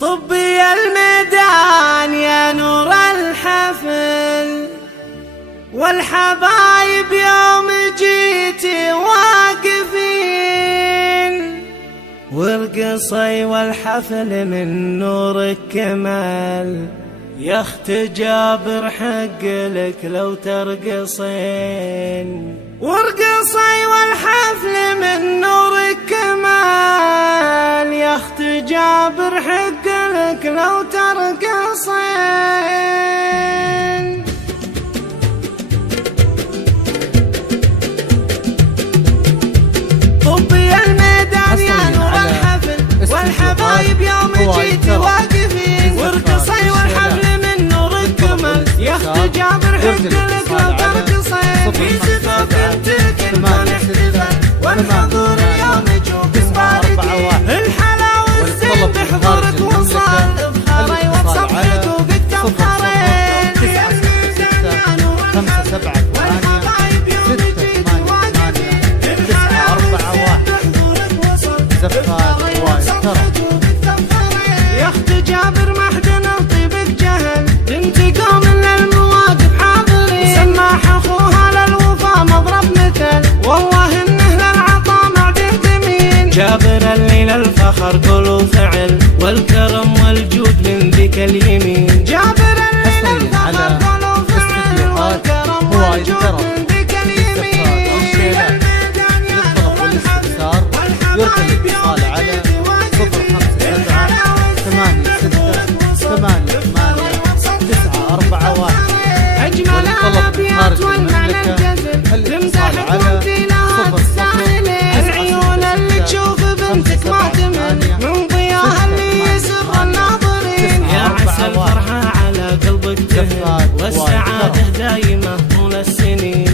طبي الميدان يا نور الحفل، والحبايب يوم جيتي واقفين، والقصي والحفل من نورك كمال، يا اخت جابر حق لك لو ترقصين، والقصي والحفل من نورك كمال، يا اخت جابر حق لك لو ترقصين. طبي الميدان يا نور الحفل، والحبايب يوم جيتي واقفين، والقصي والحفل من نورك كمال، يا اخت جابر حق لك لو ترقصين، في سقف تكن ونحتفل، والحضور يوم يجوك باردين، الحلا والزين بحضورك وصال، بخاري وبصفحك وقد تفخرين، يا الميدان يا نور الحفل، والحبايب يوم جيتي واقفين، الحلا والزين بحضورك وصال، بخاري وبصفحك وقد تفخرين، يا اخت جابر ما حد نطيبك جهل، تنتقى من المواقف حاضرين، سماح اخوها للوفا مضرب مثل، والله انه للعطا معده ثمين، جابر اللي للفخر قول وفعل، والكرم والجود من ذيك اليمين، جابر اللي للفخر قول وفعل، والكرم والجود من ذيك اليمين، الميدان يا نور الحفل، والحبايب يوم جيتي واقفين، الحلا والزين بحضورك وصال، بخاري وبصفحك وقد تفخرين، أجمل الأبيات والمعنى الجذب، تمدحك وانت لها تستاهلين، العيون اللي تشوف بنتك ما تمل، من ضياها اللي يسر الناظرين، يا عسى الفرحة على قلبك تهل، والسعادة دايمة طول السنين.